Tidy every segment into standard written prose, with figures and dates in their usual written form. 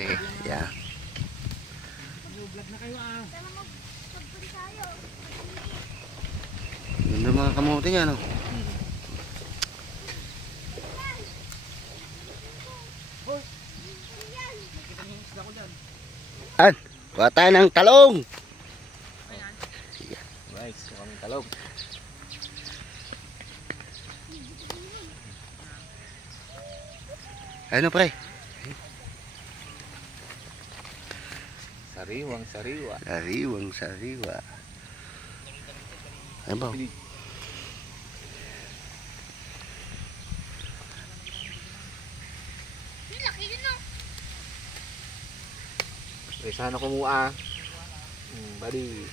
kamote. Yan. Ganda mga kamote niya, no? An, kuha tayo ng talong. Nice, kuha ng talong. Ano pre? Sariwang sariwa. Sariwang sariwa. Ano ba? Eh, sana kumuha. Bali.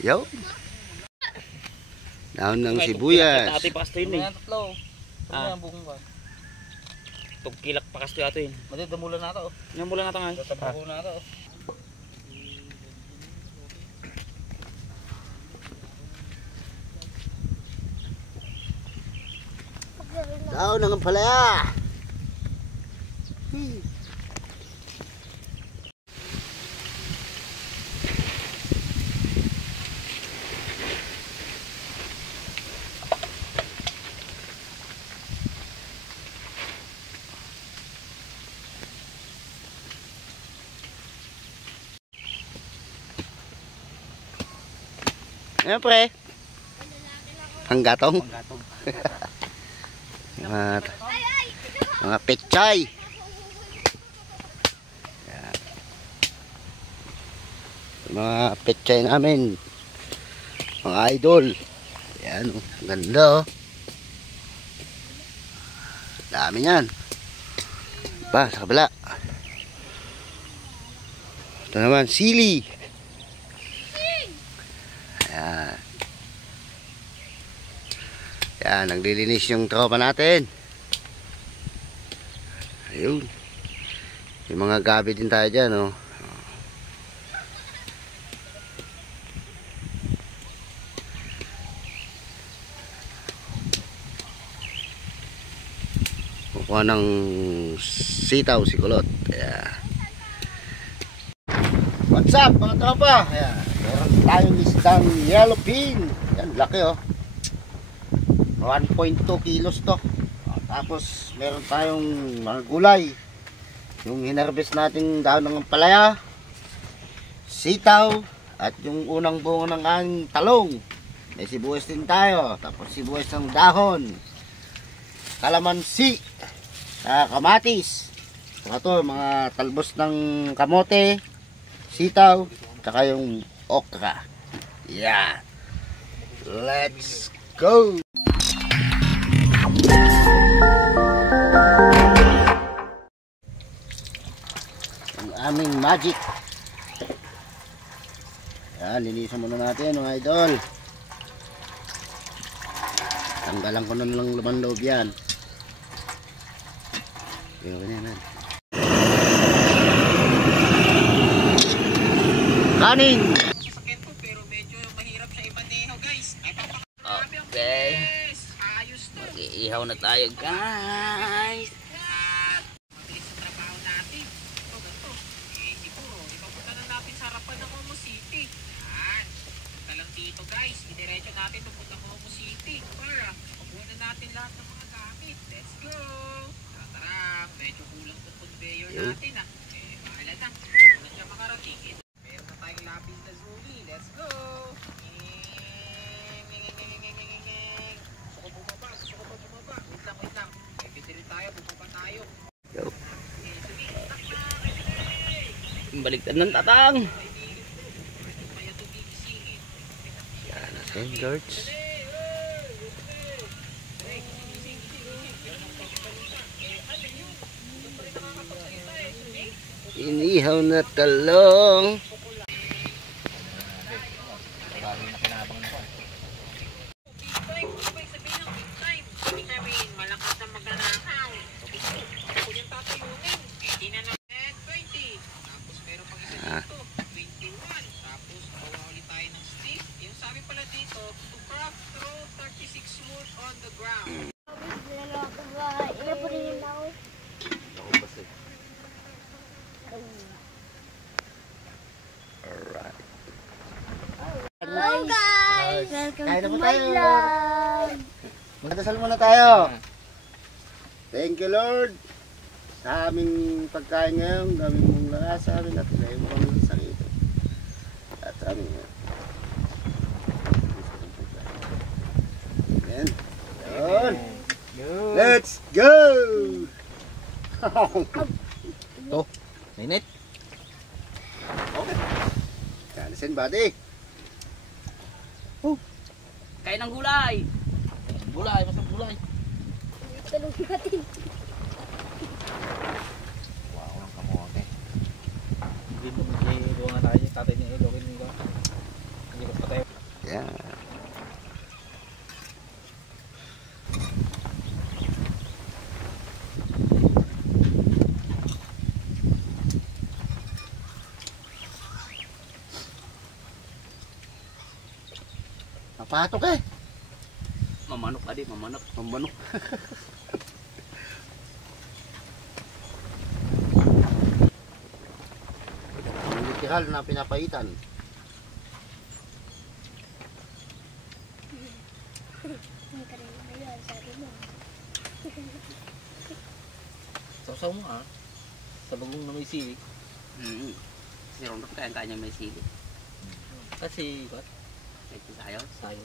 Yo. Daon ng sibuyas. Ate pakas yun eh. Tatlo. Ano bukong ba? Tugkilak pakas to ato yun. Mati, damulan na ito. Namulan na ito nga. Tatabaho na ito. Daon ng ampalaya. Ayan pre. Panggatong. Panggatong. Mga pechay. Ayan. Mga pechay namin. Mga idol. Ayan o. Ganda o. Dami yan. Pa, sa kabila. Ito naman, sili. Ayan. Ayan, naglilinis yung tropa natin. Ayun. May mga gabi din tayo dyan, oh. Kukuha ng sitaw si Kulot. Ayan. What's up mga tropa? Ayan. Meron tayong isdang yellowfin. Yan, laki oh. 1.2 kilos to. Tapos meron tayong mga gulay. Yung hinarvest natin daon ng ampalaya, sitaw, at yung unang bunga ng ating talong. May sibuyas din tayo. Tapos sibuyas ng dahon, kalamansi, kamatis. Saka to, mga talbos ng kamote, sitaw, tsaka yung okra. Yeah. Let's go! Ang aming magic. Yan, linisan muna natin mga idol. Tanggalan ko na lang laman loob yan. Gawin na yan. Kanin! Sakit po pero medyo mahirap siya imaneho guys. Okay. Ayos to. Mag-iihaw na tayo guys. Mabilis sa trabaho natin. Ito ganito. Siguro, ipapunta na natin sa harapan ng Momo City. Yan. Punta lang dito guys. Idiretso natin pupunta Momo City. Para mabuha na natin lahat ng mga gamit. Let's go! Tara, medyo kulang po conveyor natin ah. Bahala na. Kung siya makarating. Meron na tayong lapis na zuli. Let's go! Gusto ko bumaba. Wait lang. Bibili tayo, bumaba tayo. Yo. Baliktad ng tatang. Yan natin George. Inihaw na talong. Kain na po tayo. Magdasal muna tayo. Thank you, Lord. Sa aming pagkain ngayon, gawin mong lakas sa amin at ilayin mo kami sa sakit. At sa amin Amen. Yun. Let's go! Mainit. Okay. Kalisin, buddy. Kain ng gulay. Gulay, masarap gulay. Talong natin. Wow, ang kamote. Hindi mo mag-iigaw nga tayo. Tatay niya ilogin nila. Hindi ko patay. Yeah. Napatok eh. Mamanok adi, mamanok. Mamanok. Ang literal na pinapaitan. Ang kanina na yun, sabi mo. Sausaw mo ah. Sa bagong na may sili. Si Rondot kaya may sili. Kasi, what? Ito sayo. Sayo.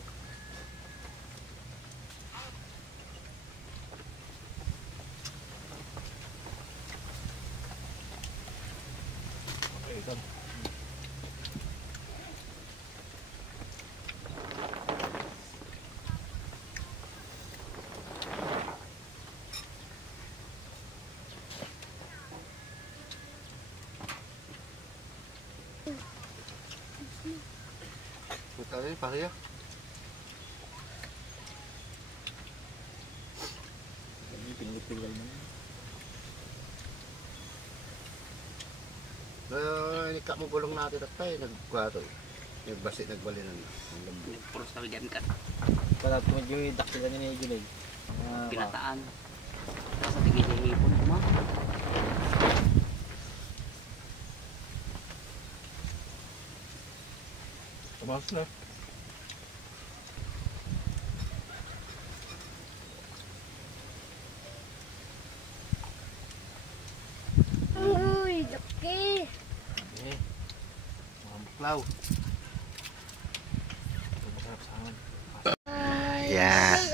Okay, come. Puta rin, pakiya. Pinagpigal mo. Nikap mo gulong natin at tayo, nagkwato. Nagbasi, nagbalinan na. Ang lambi. Puros na bigyan ka. Para medyo daktilan niya ni Junay. Pinataan. Sa tingin niya hipon mo. Tumas na. Uy, laki. Okay. Mga buklaw. Ito masarap sa amin. Yeah.